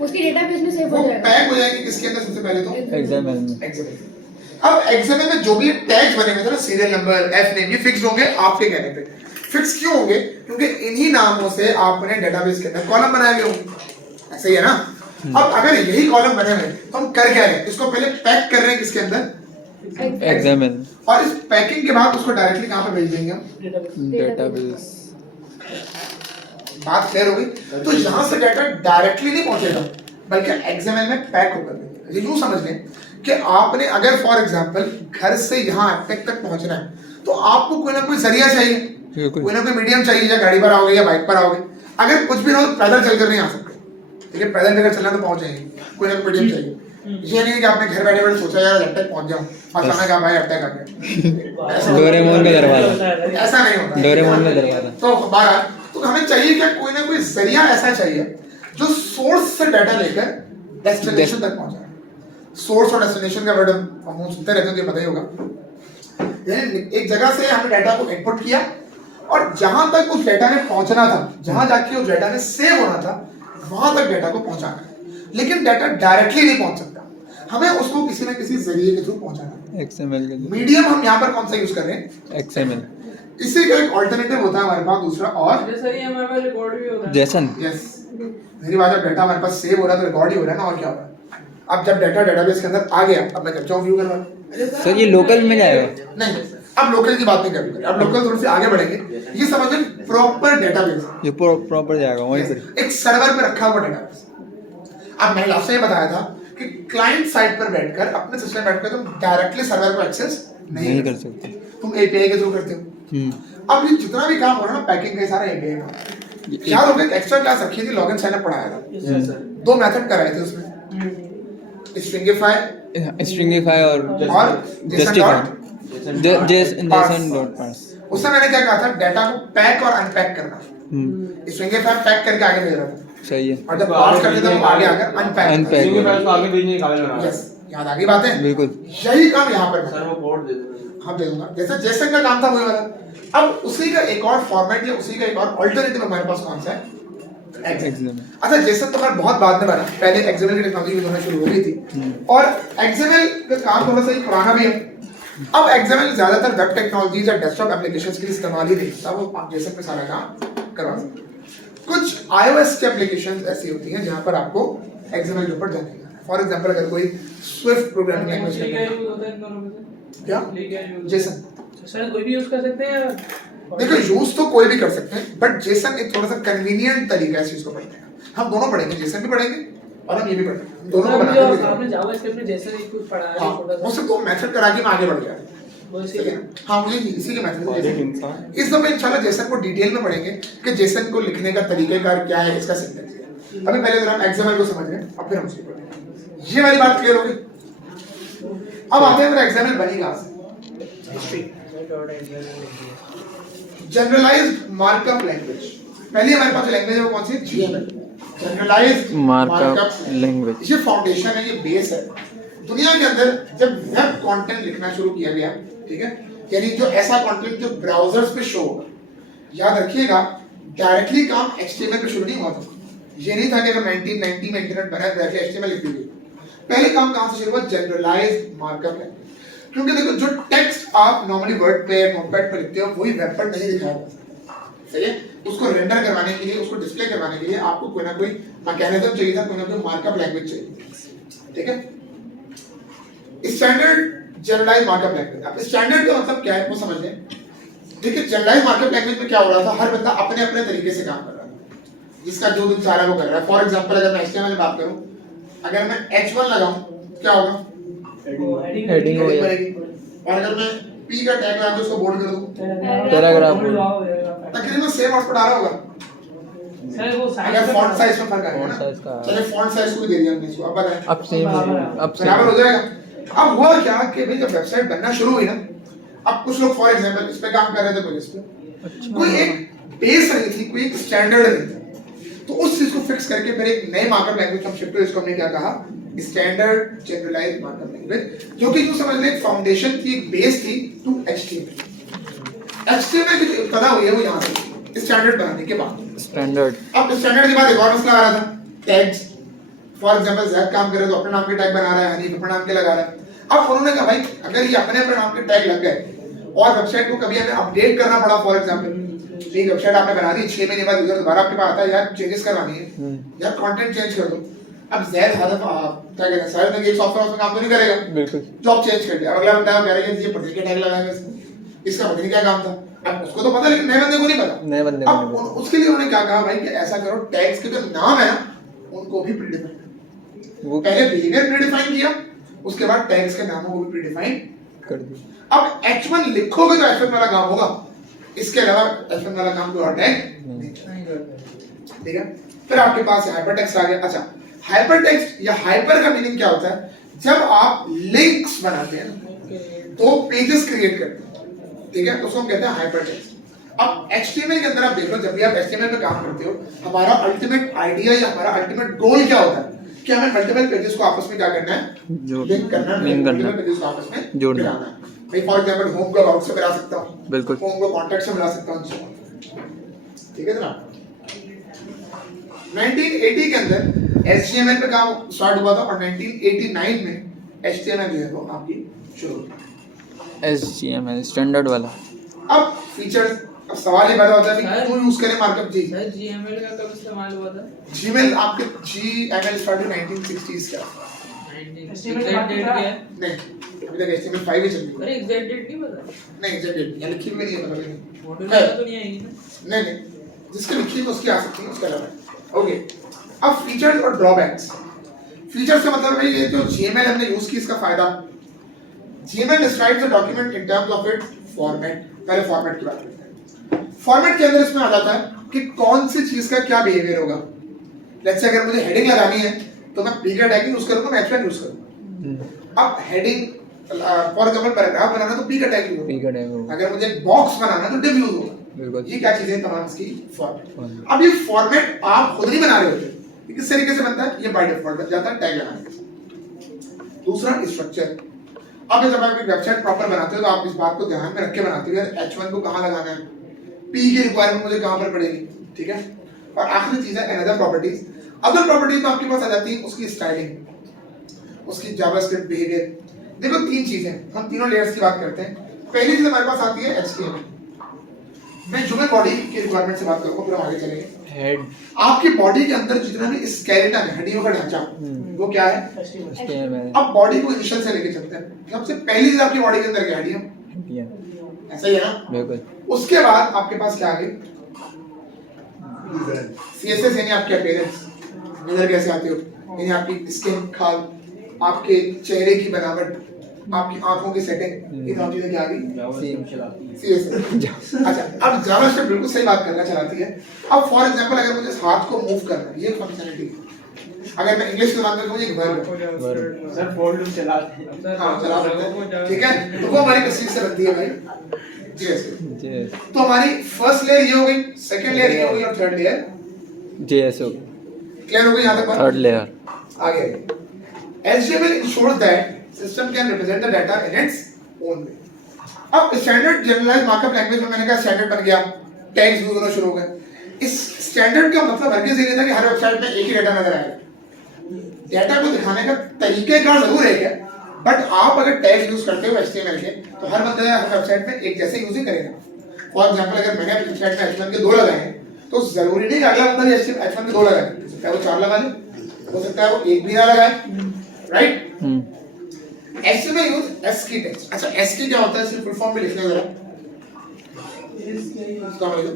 उसकी डेटाबेस में सेव वो हो जाएगा। पैक हो जाएंगे किसके अंदर सबसे पहले तो एग्जाम्पल में। XML। अब XML में जो भी टैग्स बने हुए थे ना, सीरियल नंबर, एफ नेम, ये फिक्स होंगे आपके कहने पे। फिक्स क्यों होंगे? क्योंकि इन्हीं नामों से आपने डेटाबेस के अंदर कॉलम बनाए हुए होंगे, ऐसे ही है ना। अब अगर यही कॉलम बने हुए तो हम कर क्या रहे हैं, इसको पहले पैक कर रहे हैं किसके अंदर, एग्जाम्पल, और इस पैकिंग के बाद उसको डायरेक्टली कहां पे भेज देंगे हम, डेटाबेस। बात क्लियर हो गई? तो यहां से डाटा डायरेक्टली नहीं पहुंचेगा बल्कि XML में पैक होकर मिलेगा। ये यूं समझ लें कि आपने अगर फॉर एग्जांपल घर से यहां एपेक तक पहुंचना है तो आपको कोई ना कोई जरिया चाहिए, कोई ना कोई मीडियम चाहिए, या गाड़ी पर आओगे या बाइक पर आओगे। अगर कुछ भी ना हो तो पैदल चलकर नहीं आ सकते, ठीक है, पैदल अगर चलना तो पहुंच जाएंगे, कोई ना कोई मीडियम चाहिए। ये नहीं कि आपने घर बैठे बैठे सोचा यार अटैक पहुंच जाऊं, अचानक आप भाई अटैक आ गया, डोरेमोन का दरवाजा, ऐसा नहीं होता। डोरेमोन का दरवाजा। तो बाहर तो हमें चाहिए क्या, कोई ना कोई जरिया ऐसा चाहिए जो सोर्स से डाटा लेकर डेस्टिनेशन तक पहुंचाए। सोर्स और डेस्टिनेशन का वर्ड हम सुनते रहते हैं तो ये पता ही होगा। यानी एक जगह से हमने डाटा को इनपुट किया और जहां तक उस डाटा ने पहुंचना था, जहां जाके उस डाटा ने सेव होना था, वहां तक डाटा को पहुंचाना है। लेकिन डाटा डायरेक्टली नहीं पहुंच सकता, हमें उसको किसी ना किसी जरिए के थ्रू पहुंचाना है। एक्सएमएल के मीडियम हम यहाँ पर कौन सा यूज कर रहे हैं, एक्सएमएल। इसी का एक ऑल्टरनेटिव होता है हमारे पास दूसरा, और जैसा ये हमारे पास रिकॉर्ड भी होता है। जेसन। यस, मेरी बात, जब डाटा हमारे पास सेव हो रहा है तो रिकॉर्ड ही हो रहा है ना, और क्या हो रहा है। अब जब डाटा डेटाबेस के अंदर आ गया, अब मैं जब चाहूँ व्यू करवा, सर ये लोकल में जाएगा? नहीं, अब लोकल की बात नहीं करेंगे, अब लोकल थोड़ी सी आगे बढ़ेंगे। ये समझ प्रॉपर डेटाबेस, ये प्रॉपर जाएगा वहीं पर, एक सर्वर पे रखा हुआ डेटाबेस। अब मैंने आपसे ये बताया था कि क्लाइंट साइड पर बैठकर अपने सिस्टम में बैठकर तुम डायरेक्टली सर्वर को एक्सेस नहीं कर सकते, तुम एपीआई के थ्रू करते हो। अब ये जितना भी काम हो रहा है ना पैकिंग का, सारा एपीआई का। याद होगा एक्स्ट्रा क्लास रखी थी, लॉगिन साइन अप पढ़ाया था, दो मेथड कराए थे उसमें, स्ट्रिंगिफाई और जेसन डॉट पार्स। उससे मैंने क्या कहा था, डाटा को पैक और अनपैक करना। स्ट्रिंगिफाई पैक करके आगे भेज रहा था, सही है, और जब पास करते थे वो आगे आकर अनपैक को आगे भेजने के काबिल बना। यस, याद आ गई बातें, बिल्कुल। यही काम यहाँ पर सर वो कोड दे देना। हाँ दे दूंगा, जैसे जेसन का काम था वही वाला। अब उसी का एक और फॉर्मेट या उसी का एक और अल्टरनेटिव हमारे पास कौन सा है, XML। अच्छा, जेसन तो खैर बहुत बाद में बना, पहले XML की टेक्नोलॉजी यूज होना शुरू हो गई थी, और XML का काम थोड़ा सा ही पुराना भी है। अब XML ज्यादातर वेब टेक्नोलॉजीज या डेस्कटॉप एप्लीकेशंस के लिए इस्तेमाल ही नहीं होता, वो जेसन पे सारा काम करवा सकते हैं। कुछ iOS की एप्लीकेशंस ऐसी होती हैं जहां पर आपको XML के ऊपर जाने का है। फॉर एग्जांपल अगर कोई स्विफ्ट प्रोग्रामिंग लैंग्वेज क्या, जेसन, शायद कोई भी यूज कर सकते हैं। देखो यूज तो कोई भी कर सकते हैं, बट जेसन एक थोड़ा सा कन्वीनियंट तरीका है इस चीज को पढ़ने का। हम दोनों पढ़ेंगे, जेसन भी पढ़ेंगे और हम ये भी पढ़ेंगे, हम दोनों को बनाएंगे। आपने जावास्क्रिप्ट में जैसे एक कुछ पढ़ा है छोटा सा, उससे तो मेथड करा के मैं आगे बढ़ गया। वो इसी हाँ, मुझे इसी के मेथड इस दफे इंशाल्लाह जेसन को डिटेल में पढ़ेंगे कि जेसन को लिखने का तरीकेकार क्या है, इसका सिंटैक्स क्या है। अभी पहले जरा हम XML को समझ लें और फिर हम उसको पढ़ेंगे। ये वाली बात क्लियर हो गई। अब आते हैं मेरा XML बनी कहां से, जनरलाइज्ड मार्कअप लैंग्वेज। पहली हमारे पास लैंग्वेज है वो कौन सी, GML, जनरलाइज्ड मार्कअप लैंग्वेज। ये फाउंडेशन है, ये बेस है। दुनिया के अंदर जब वेब कंटेंट लिखना शुरू किया गया, ठीक है, यानी जो ऐसा कंटेंट जो ब्राउजर्स पे शो होगा, याद रखिएगा डायरेक्टली काम HTML पे शुरू नहीं हुआ था। ये नहीं था कि अगर 1990 में इंटरनेट बना है डायरेक्टली HTML लिख दीजिए। पहले काम कहां से शुरू हुआ, जनरलाइज्ड मार्कअप लैंग्वेज। क्योंकि देखो जो टेक्स्ट आप नॉर्मली वर्ड पे नोटपैड पे लिखते हो वही वेब पर नहीं दिखाया जा सकता, सही है। उसको रेंडर करवाने के लिए, उसको डिस्प्ले करवाने के लिए आपको कोई ना कोई मैकेनिज्म चाहिए था, कोई ना कोई मार्कअप लैंग्वेज चाहिए, ठीक है। Standard generalized markup language. अब स्टैंडर्ड का मतलब क्या है वो समझ लें। देखिए जनरलाइज्ड मार्कअप लैंग्वेज में क्या हो रहा था, हर बंदा अपने अपने तरीके से काम कर रहा था, जिसका जो दिल चाह रहा है वो कर रहा है। फॉर एग्जांपल अगर मैं HTML में बात करूं, अगर मैं H1 लगाऊं क्या होगा, हेडिंग हो गया, और अगर मैं P का टैग लगा दूं उसको बोल्ड कर दूं, पैराग्राफ तकरीबन सेम आउटपुट आ रहा होगा। सर वो अगर फॉन्ट साइज में फर्क आएगा फॉन्ट साइज ना, का, चलिए फॉन्ट साइज को भी दे दिया हमने इसको, अब बताएं अब सेम, अब बराबर हो सेम। जाएगा। अब हुआ क्या कि भाई जब वेबसाइट बनना शुरू हुई ना, अब कुछ लोग फॉर एग्जांपल इस पे काम कर रहे थे, कोई इस पे, कोई एक बेस नहीं थी, कोई एक स्टैंडर्ड नहीं था, तो उस चीज को फिक्स करके फिर एक नई मार्कअप लैंग्वेज हम शिफ्ट हुए, इसको हमने क्या कहा, स्टैंडर्ड जनरलाइज्ड मार्कअप लैंग्वेज, जो कि यूं समझ ले एक फाउंडेशन थी, एक बेस थी टू HTML की जो इब्तिदा हुई है वो यहाँ से स्टैंडर्ड बनाने के बाद। स्टैंडर्ड। अब स्टैंडर्ड के बाद एक और मसला आ रहा था, टैग्स। फॉर एग्जांपल जैद काम करे तो अपने नाम के टैग बना रहा है, हनीफ अपने नाम के लगा रहा है। अब उन्होंने कहा भाई अगर ये अपने अपने नाम के टैग लग गए और वेबसाइट को कभी हमें अपडेट करना पड़ा, फॉर एग्जांपल एक वेबसाइट आपने बना दी, 6 महीने बाद यूजर दोबारा आपके पास आता है, यार चेंजेस करवानी है, यार कंटेंट चेंज कर दो। अब जैद हदफ क्या कहते हैं, शायद एक सॉफ्टवेयर उसमें काम तो नहीं करेगा, बिल्कुल जॉब चेंज कर दिया, अगला बंदा कह रहा है ये पटरी के टैग लगाएगा इसका पता नहीं क्या काम था। अब उसको तो पता, लेकिन नए बंदे को नहीं पता। नए बंदे को अब नहीं पता। उसके लिए उन्होंने क्या कहा भाई कि ऐसा करो, टैग्स के जो नाम है ना उनको भी प्रीडिफाइन, वो पहले बिहेवियर प्रीडिफाइन किया, उसके बाद टैग्स के नामों को भी प्रीडिफाइन कर दी। अब H1 लिखोगे तो H1 वाला काम होगा, इसके अलावा H1 वाला काम कोई और टैग नहीं। ठीक है, फिर आपके पास हाइपरटेक्स्ट आ गया। अच्छा, हाइपरटेक्स्ट या हाइपर का मीनिंग क्या होता है? जब आप लिंक्स बनाते हैं तो पेजेस क्रिएट करते हैं, ठीक है, तो उसको हम कहते हैं हाइपरटेक्स्ट। अब HTML के अंदर आप देख लो, जब भी आप HTML पे काम करते हो, हमारा अल्टीमेट आइडिया या हमारा अल्टीमेट गोल क्या होता है कि हमें मल्टीपल पेजेस को आपस में क्या करना है, लिंक करना है, मल्टीपल पेजेस को आपस में जोड़ना मिलाना है। भाई फॉर एग्जांपल होम को अबाउट से मिला सकता हूं, बिल्कुल होम को कॉन्टैक्ट से मिला सकता हूं, ठीक है जनाब। 1980 के अंदर HTML पे काम स्टार्ट हुआ था और 1989 में HTML जो है वो आपकी शुरू हुई। HTML स्टैंडर्ड वाला। अब फीचर्स, अब सवाल ये पैदा होता है कि क्यों यूज करें मार्कअप जी? सर जीएमएल का कब इस्तेमाल हुआ था? Gmail आपके GML स्टार्ट 1960s का। एग्जैक्ट डेट क्या है? नहीं, अभी तक HTML5 ही चल रही है। अरे एग्जैक्ट डेट नहीं पता? नहीं, एग्जैक्ट या लिखी हुई नहीं है, पता नहीं। मॉड्यूल तो नहीं आएगी ना? नहीं, जिसके लिखी है उसकी आ सकती है, उसका अलावा। ओके, अब फीचर्स और ड्रॉबैक्स। फीचर्स का मतलब है ये जो Gmail हमने यूज की, इसका फायदा, Gmail describes the document in terms of its format। पहले फॉर्मेट की बात करते हैं। फॉर्मेट के अंदर इसमें आ जाता है कि कौन सी चीज का क्या बिहेवियर होगा। लेट्स से अगर मुझे हेडिंग लगानी है तो मैं पी का टैग यूज करूंगा, मैं H1 यूज करूंगा। अब हेडिंग फॉर एग्जांपल पैराग्राफ बनाना तो पी का टैग यूज पी का टैग होगा। अगर मुझे बॉक्स बनाना तो div यूज होगा। बिल्कुल। ये क्या चीजें तमाम इसकी फॉर्मेट। अब ये फॉर्मेट आप खुद नहीं बना रहे होते, ये किस तरीके से बनता है? ये बाय डिफॉल्ट बन जाता है टैग लगाने के। दूसरा स्ट्रक्चर। अब जब आप एक वेबसाइट प्रॉपर बनाते हो तो आप इस बात को ध्यान में रख के बनाते हो, यार H1 को कहां लगाना है, P की रिक्वायरमेंट मुझे कहां पर पड़ेगी, ठीक है। और आखिरी चीज है अनदर प्रॉपर्टीज। अदर प्रॉपर्टीज में आपके पास आ जाती है उसकी स्टाइलिंग, उसकी जावास्क्रिप्ट बिहेवियर। देखो तीन चीजें, हम तीनों लेयर्स की बात करते हैं। पहली चीज हमारे पास आती है HTML। मैं ह्यूमन बॉडी की रिक्वायरमेंट से बात करूंगा, फिर हम आगे चलेंगे। हेड, आपकी बॉडी के अंदर जितना भी स्केलेटन है, हड्डियों का ढांचा, वो क्या है? HTML। अब बॉडी को इनिशियल से लेके चलते हैं। सबसे पहली चीज आपकी बॉडी के अंदर क्या? हड्डियां, ऐसा ही है ना? बिल्कुल। उसके बाद आपके पास क्या आ गई? CSS, यानी आपके अपीयरेंस, नजर कैसे आते हो, यानी आपकी स्किन, खाल, आपके चेहरे की बनावट, आपकी आंखों की सेटिंग, ये सब चीजें क्या आ गई? CSS। अच्छा, अब जावास्क्रिप्ट बिल्कुल सही बात करना चलाती है। अब फॉर एग्जांपल अगर मुझे हाथ को मूव करना है, ये फंक्शनलिटी है। अगर मैं इंग्लिश में बात करूं, ये वर्ब है। सर फोल्ड लूप चलाते हैं। हाँ, चला सकते हैं, ठीक है। तो वो हमारी किस चीज से बनती है भाई? JS। तो हमारी फर्स्ट लेयर ये हो गई, सेकंड लेयर ये हो गई और थर्ड लेयर JS हो। क्लियर हो गई यहां तक बात? Third layer. आगे HTML ensures that system can represent the data in its own way। अब स्टैंडर्ड जनरलाइज्ड मार्कअप लैंग्वेज में मैंने कहा स्टैंडर्ड बन गया, टैग्स यूज होना शुरू हो गए। इस स्टैंडर्ड का मतलब हरगिज़ ये नहीं था कि हर वेबसाइट में एक ही डेटा नजर आएगा। डेटा को दिखाने का तरीकेकार जरूर है क्या, बट आप अगर टैग यूज करते हो HTML के तो हर बंदा हर वेबसाइट में एक जैसे यूज ही करेगा। फॉर एग्जांपल अगर मैंने अपनी वेबसाइट में H1 के 2 लगाए हैं तो जरूरी नहीं अगला बंदा भी H1 के 2 लगाए, हो सकता है वो 4 लगा ले, हो सकता है वो एक भी ना लगाए, right. HTML use ASCII text. अच्छा, ASCII क्या होता है, सिर्फ फुल फॉर्म में लिखना जरा इसका मतलब